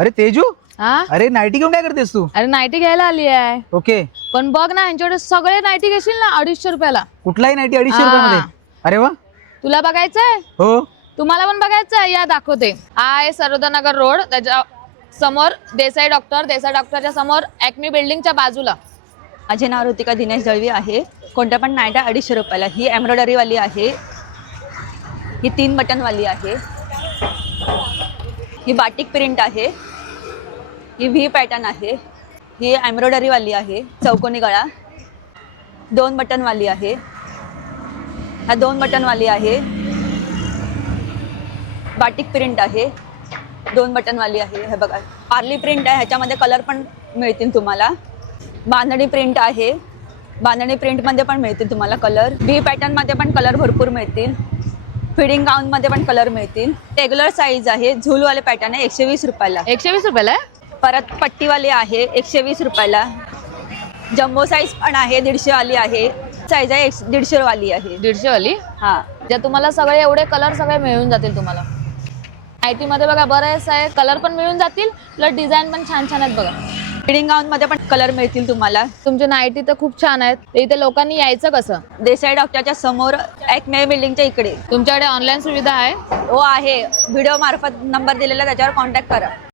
अरे तेजू? हा? अरे नाईटी घेऊन काय करतेस तू? अरे नाईटी घ्यायला आली आहे. ओके. पण बघ ना यांच्याकडे सगळे नाईटी घेशील ना अडीचशे रुपयाला. कुठलाही नाईटी अडीचशे हा. रुपयामध्ये अरे वा. तुला बघायचंय? हो. तुम्हाला पण बघायचंय या दाखवते. हा आहे सर्वोदयनगर रोड त्याच्यासमोर देसाई डॉक्टर देसाई डॉक्टरच्या समोर ऍक्मी बिल्डिंगच्या बाजूला. माझे नाव ऋतिका दिनेश दळवी आहे. कोणत्या पण नाईटा अडीचशे रुपयाला. ही एम्ब्रॉयडरीवाली आहे. ही तीन बटनवाली आहे. ही बाटिक प्रिंट आहे. ही व्ही पॅटर्न आहे. ही एम्ब्रॉयडरीवाली आहे चौकोनी गळा. दोन बटनवाली आहे. ह्या दोन बटनवाली आहे. बाटिक प्रिंट आहे. दोन बटनवाली आहे हे बघा. पार्ली प्रिंट आहे ह्याच्यामध्ये कलर पण मिळतील तुम्हाला. बांधणी प्रिंट आहे. बांधणी प्रिंटमध्ये पण मिळतील तुम्हाला कलर. बी पॅटर्नमध्ये पण कलर भरपूर मिळतील. फिडिंग गाऊनमध्ये पण कलर मिळतील. रेग्युलर साईज आहे झूलवाले पॅटर्न आहे एकशे वीस रुपयाला. एकशे वीस रुपयाला? आहे परत पट्टीवाली आहे एकशे वीस रुपयाला. जम्बो साईज पण आहे दीडशेवाली आहे. साईज आहे एक दीडशेवाली आहे. दीडशे वाली हां. ज्या तुम्हाला सगळे एवढे कलर सगळे मिळून जातील तुम्हाला. आयटी मध्ये बघा बरेच आहे. कलर पण मिळून जातील प्लस डिझाईन पण छान छान आहेत बघा. फिडिंग गाऊनमध्ये पण कलर मिळतील तुम्हाला. तुमचे नाईटी तर खूप छान आहेत. इथे लोकांनी यायचं कसं? देसाई डॉक्टरच्या समोर एकमे बिल्डिंगच्या इकडे. तुमच्याकडे ऑनलाईन सुविधा आहे? हो आहे. व्हिडिओ मार्फत नंबर दिलेला त्याच्यावर कॉन्टॅक्ट करा.